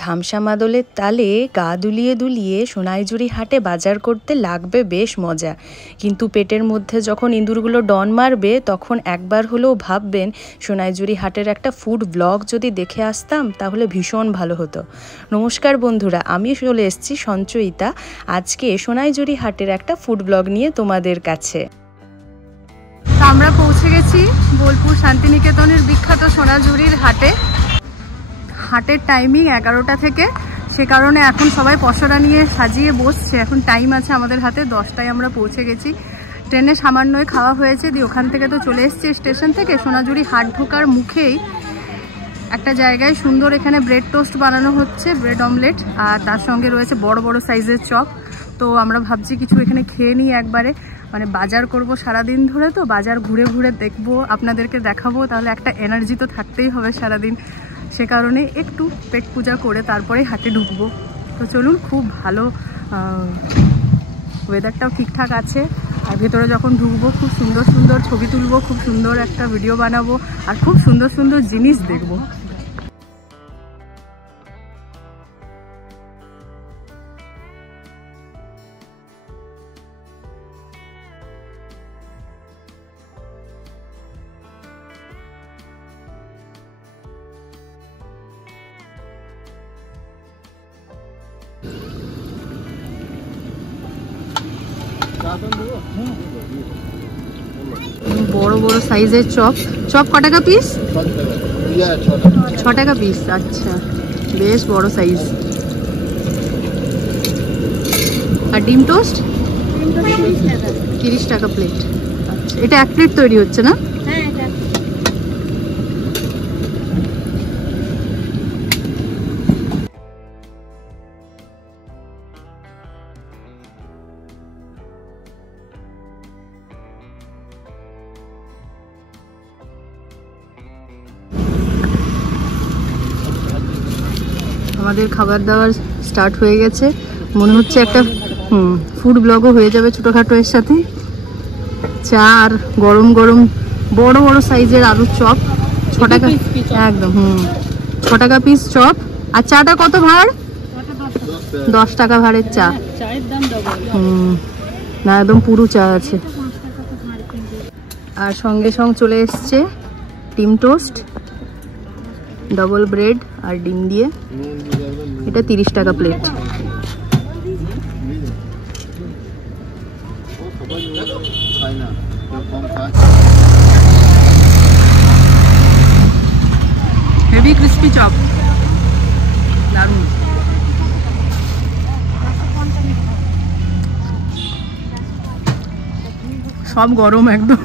ধামসা মাদলের তালে গা দুলিয়ে দুলিয়ে সোনাইজুরি হাটে বাজার করতে লাগবে বেশ মজা, কিন্তু পেটের মধ্যে যখন ইঁদুরগুলো ডন মারবে তখন একবার হলেও ভাববেন সোনাইজুরি হাটের একটা ফুড ব্লগ যদি দেখে আসতাম তাহলে ভীষণ ভালো হতো। নমস্কার বন্ধুরা, আমি চলে এসেছি সঞ্চয়িতা আজকে সোনাইজুরি হাটের একটা ফুড ব্লগ নিয়ে তোমাদের কাছে। আমরা পৌঁছে গেছি বোলপুর শান্তিনিকেতনের বিখ্যাত সোনাঝুরির হাটে। হাটের টাইমিং 11টা থেকে, সে কারণে এখন সবাই পসরা নিয়ে সাজিয়ে বসছে। এখন টাইম আছে আমাদের হাতে 10টায় আমরা পৌঁছে গেছি। ট্রেনে সামান্যই খাওয়া হয়েছে, দিয়ে ওখান থেকে তো চলে এসেছি স্টেশন থেকে। সোনাঝুরি হাট ঢোকার মুখেই একটা জায়গায় সুন্দর এখানে ব্রেড টোস্ট বানানো হচ্ছে, ব্রেড অমলেট, আর তার সঙ্গে রয়েছে বড় বড় সাইজের চপ। তো আমরা ভাবছি কিছু এখানে খেয়ে নিই একবারে, মানে বাজার করব সারাদিন ধরে, তো বাজার ঘুরে ঘুরে দেখবো, আপনাদেরকে দেখাবো, তাহলে একটা এনার্জি তো থাকতেই হবে সারাদিন। সে কারণে একটু পেট পূজা করে তারপরে হাটে ঢুকবো। তো চলুন, খুব ভালো ওয়েদারটাও ঠিকঠাক আছে, আর ভেতরে যখন ঢুকবো খুব সুন্দর সুন্দর ছবি তুলবো, খুব সুন্দর একটা ভিডিও বানাবো, আর খুব সুন্দর সুন্দর জিনিস দেখবো। বড় বড় সাইজের চপ। চপ ক টাকা পিস? 6 টাকা পিস। আচ্ছা, বেশ বড় সাইজ। আর ডিম টোস্ট 30 টাকা প্লেট। আচ্ছা, এটা 1 প্লেট তৈরি হচ্ছে না? আমাদের খাবার দাবার স্টার্ট হয়ে গেছে, মনে হচ্ছে একটা ফুড ব্লগও হয়ে যাবে ছোটোখাটো এর সাথে। চা আর গরম গরম বড় বড় সাইজের আলুর চপ, 6 টাকা একদম। 6 টাকা পিস চপ। আর চাটা কত ভাড়? 10 টাকা ভাড়ের চা। না, একদম পুরো চা আছে। আর সঙ্গে সঙ্গে চলে এসছে ডিম টোস্ট, ডবল ব্রেড আর ডিম দিয়ে, এটা 30 টাকা প্লেট। হেভি ক্রিস্পি চপ, দারুণ। সব গরম একদম।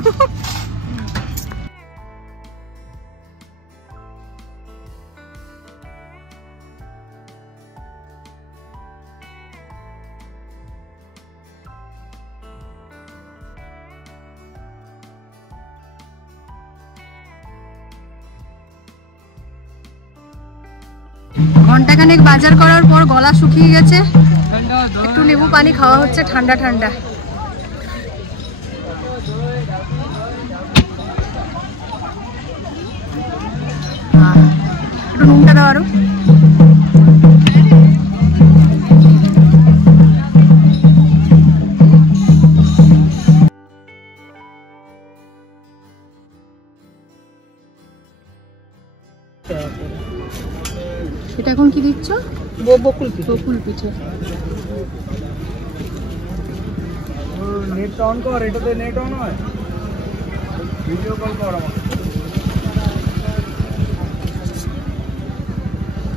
ঘন্টাখানেক বাজার করার পর গলা শুকিয়ে গেছে, একটু লেবু পানি খাওয়া হচ্ছে ঠান্ডা ঠান্ডা। একটু নুনটা দাও আরো। এটা এখন কি দিচ্ছ? বকুল পিঠে। নেট অন কর, এটাতে নেট অন হয়, ভিডিও কল কর আমাকে।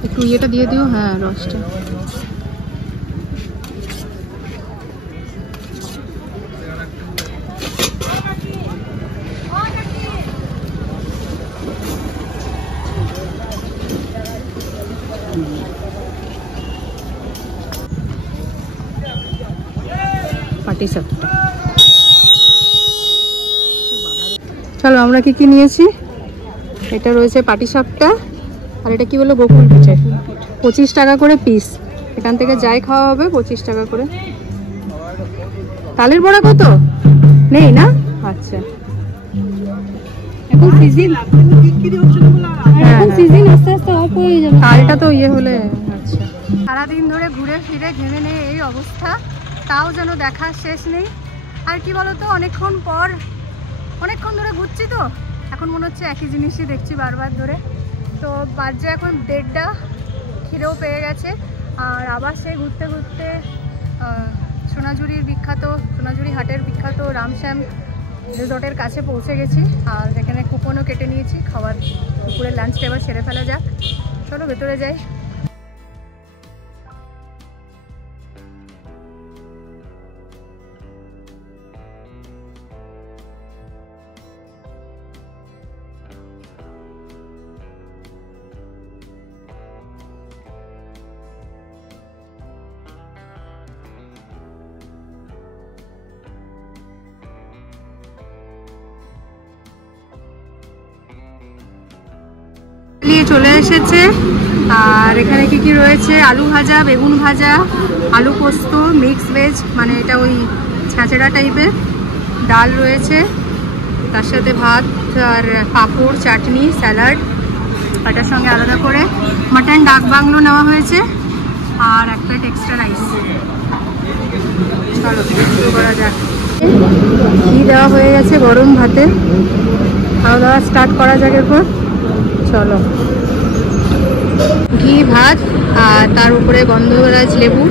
একটু ইয়েটা দিয়ে দিও, হ্যাঁ, রসটা। চলো, আমরা কি কি নিয়েছি? এটা রয়েছে পাটিসাপটা, আর এটা কি বললো? বকুল পিঠে। 25 টাকা করে পিস। এখান থেকে যাই খাওয়া হবে 25 টাকা করে। তালের বড়া কত? নেই না? আচ্ছা, এখন সিজন আস্তে আস্তে অফ হয়ে যাবে, কালটা তো ইয়ে হলে। আচ্ছা, সারাদিন ধরে ঘুরে ফিরে ঘেমে নেই এই অবস্থা, তাও যেন দেখার শেষ নেই। আর কি বলতো, অনেকক্ষণ ধরে ঘুরছি তো এখন মনে হচ্ছে একই জিনিসই দেখছি বারবার ধরে। তো বাজে এখন 1:30, খিদেও পেয়ে গেছে। আর আবার সেই ঘুরতে ঘুরতে সোনাঝুরি হাটের বিখ্যাত রামশ্যাম রিসর্টের কাছে পৌঁছে গেছি। আর এখানে কুপনও কেটে নিয়েছি, খাবার দুপুরের লাঞ্চটা এবার সেরে ফেলা যাক। চলো ভেতরে যাই। চলে এসেছে। আর এখানে কি কি রয়েছে, আলু ভাজা, বেগুন ভাজা, আলু পোস্ত, মিক্স ভেজ, মানে এটা ওই ছাঁচড়া টাইপের, ডাল রয়েছে, তার সাথে ভাত আর পাঁপড়, চাটনি, স্যালাড, এটার সঙ্গে আলাদা করে মাটন ডাক বাংলো নেওয়া হয়েছে আর এক প্লেট এক্সট্রা রাইস। চলো শুরু করা যাক। ঘি দেওয়া হয়ে গেছে গরম ভাতে, খাওয়া দাওয়া স্টার্ট করা যাক এরপর। চলো, ঘি ভাত আর তার উপরে গন্ধরাজ লেবু।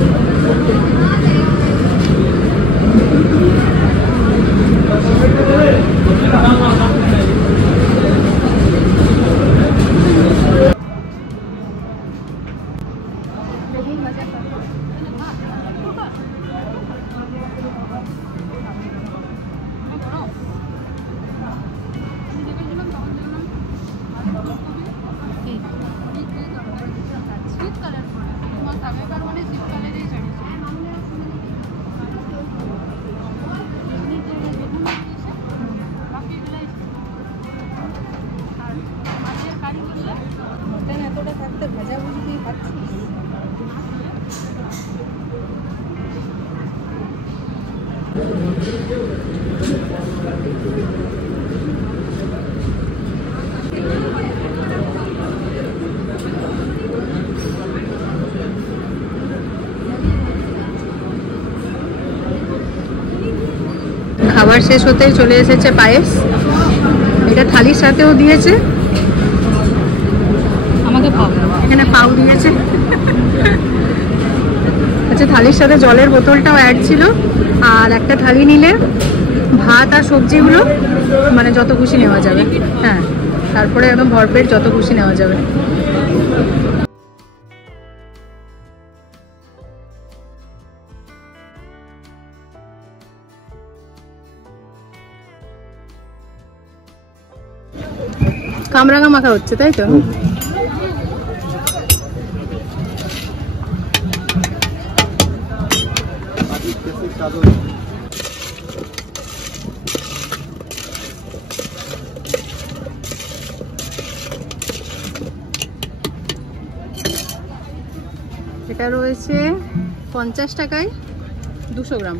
খাবার শেষ হতেই চলে এসেছে পায়েস, এটা থালির সাথেও দিয়েছে, আমাকে পাও, এখানে পাও দিয়েছে। আচ্ছা, থালির সাথে জলের বোতলটাও অ্যাড ছিল। আর একটা থালি নিলে ভাত আর সবজিগুলো মানে যত খুশি নেওয়া যাবে। হ্যাঁ, তারপরে একদম ভরপেট যত খুশি নেওয়া যাবে। কামরাঙা মাখা হচ্ছে, তাই তো? এটা রয়েছে 50 টাকায় 200 গ্রাম।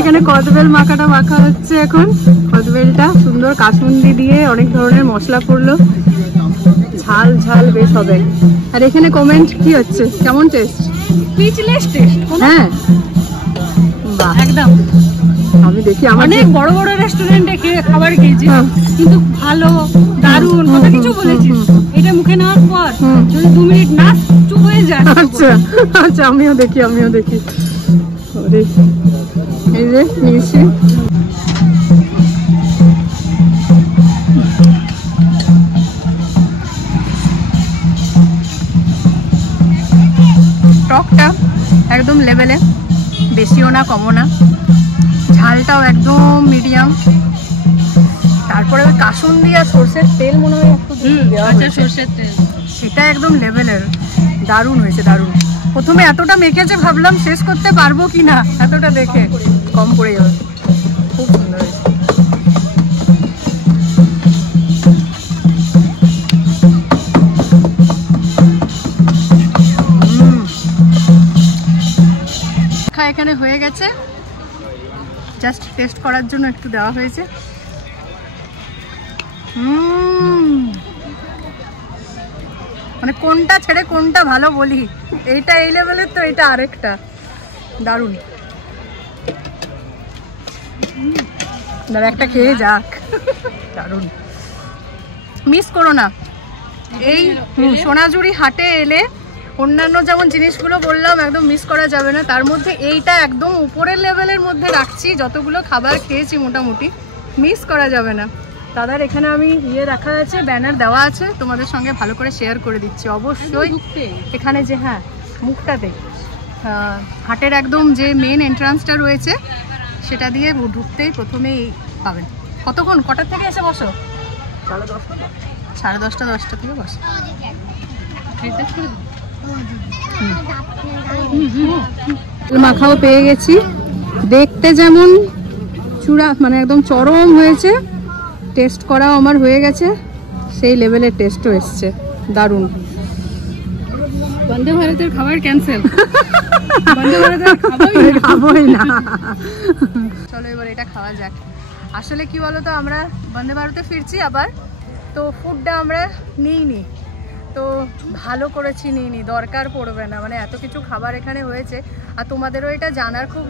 এখানে কদবেল মাখাটা মাখা হচ্ছে এখন। কদবেলটা সুন্দর কাসুন্দি দিয়ে অনেক ধরনের মশলা পড়লো, ঝাল ঝাল বেশ হবে। আর এখানে কমেন্ট কি হচ্ছে, কেমন টেস্ট? Speechless test. হ্যাঁ, বাহ, একদম। আমি দেখি অনেক বড় বড় রেস্টুরেন্টে খাবার খেয়েছি, কিন্তু ভালো, দারুণ, কত কিছু বলেছিস। এটা মুখে নেওয়ার পর যদি 2 মিনিট না চুপ হয়ে যায়। আচ্ছা আচ্ছা, আমিও দেখি। এই যে নিয়েছি। টকটা একদম লেভেলে, বেশিও না কমও না, ঝালটাও একদম মিডিয়াম। তারপরে ওই কাসুন্দি আর সরষের তেল মনে হয় একটু সরষের তেল, সেটা একদম লেভেলের, দারুণ হয়েছে, দারুণ। প্রথমে এতটা মেখেছে ভাবলাম শেষ করতে পারবো কি না, এতটা দেখে কম পড়ে যাবে। খুব সুন্দর হয়েছে। এখানে হয়ে গেছে, জাস্ট টেস্ট করার জন্য একটু দেওয়া হয়েছে। মানে কোনটা ছেড়ে কোনটা ভালো বলি, এইটা এই লেভেলের তো এটা আরেকটা দারুণ। দাদা একটা খেয়ে যাক, দারুণ। মিস করো না এই সোনাঝুরি হাটে এলে, অন্যান্য যেমন জিনিসগুলো বললাম একদম মিস করা যাবে না, তার মধ্যে এইটা একদম উপরের লেভেলের মধ্যে রাখছি। যতগুলো খাবার খেয়েছি মোটামুটি মিস করা যাবে না। দাদার এখানে আমি রাখা আছে, ব্যানার দেওয়া আছে, তোমাদের সঙ্গে ভালো করে শেয়ার করে দিচ্ছি অবশ্যই। এখানে যে মুখটাতে হাটের একদম যে মেন এন্ট্রান্সটা রয়েছে সেটা দিয়ে ঢুকতেই প্রথমেই পাবেন। কতক্ষণ, কটার থেকে এসে বসো? 10:30 10টা থেকে বসো। মাখাও পেয়ে গেছি, দেখতে যেমন চূড়া মানে একদম চরম হয়েছে, টেস্ট করাও আমার হয়ে গেছে, সেই লেভেলের টেস্টও এসছে, দারুণ। বন্দে ভারতের খাবার ক্যান্সেল, বন্দে ভারতের খাবোই না। চলো এবার এটা খাওয়া যাক। আসলে কি বলতো, আমরা বন্দে ভারতে ফিরছি আবার, তো ফুডটা আমরা নিইনি, তো ভালো করেছি নিইনি, দরকার পড়বে না, মানে এত কিছু খাবার এখানে হয়েছে। আর তোমাদেরও এটা জানার খুব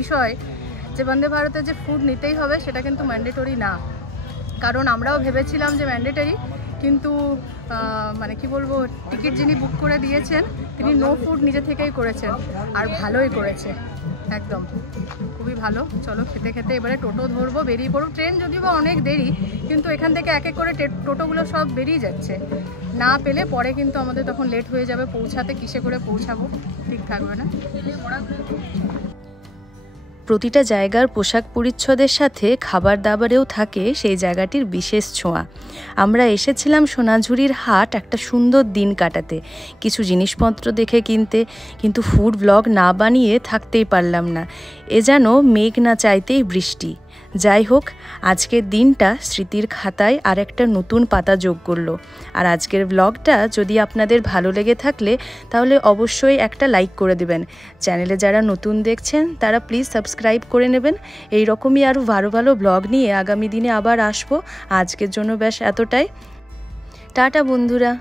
বিষয় যে বন্দে ভারতে যে ফুড নিতেই হবে সেটা কিন্তু ম্যান্ডেটরি না। কারণ আমরাও ভেবেছিলাম যে ম্যান্ডেটরি, কিন্তু মানে কি বলবো, টিকিট যিনি বুক করে দিয়েছেন তিনি নো ফুড নিজে থেকেই করেছেন, আর ভালোই করেছে, একদম খুবই ভালো। চলো খেতে খেতে এবারে টোটো ধরবো, বেরিয়ে পড়ব। ট্রেন যদিও বা অনেক দেরি, কিন্তু এখান থেকে এক এক করে টোটোগুলো সব বেরিয়ে যাচ্ছে, না পেলে পরে কিন্তু আমাদের তখন লেট হয়ে যাবে পৌঁছাতে। কিসে করে পৌঁছাবো ঠিক থাকবে না। প্রতিটা জায়গার পোশাক পরিচ্ছদের সাথে খাবার দাবারেও থাকে সেই জায়গাটির বিশেষ ছোঁয়া। আমরা এসেছিলাম সোনাঝুরির হাট একটা সুন্দর দিন কাটাতে, কিছু জিনিসপত্র দেখে কিনতে, কিন্তু ফুড ব্লগ না বানিয়ে থাকতেই পারলাম না। এ যেন মেঘ না চাইতেই বৃষ্টি। যাই হোক, আজকের দিনটা স্মৃতির খাতায় আর একটা নতুন পাতা যোগ করলো। আর আজকের ব্লগটা যদি আপনাদের ভালো লেগে থাকলে তাহলে অবশ্যই একটা লাইক করে দেবেন। চ্যানেলে যারা নতুন দেখছেন তারা প্লিজ সাবস্ক্রাইব করে নেবেন। এই রকমই আরও ভালো ভালো ব্লগ নিয়ে আগামী দিনে আবার আসবো। আজকের জন্য ব্যাস এতটাই। টাটা বন্ধুরা।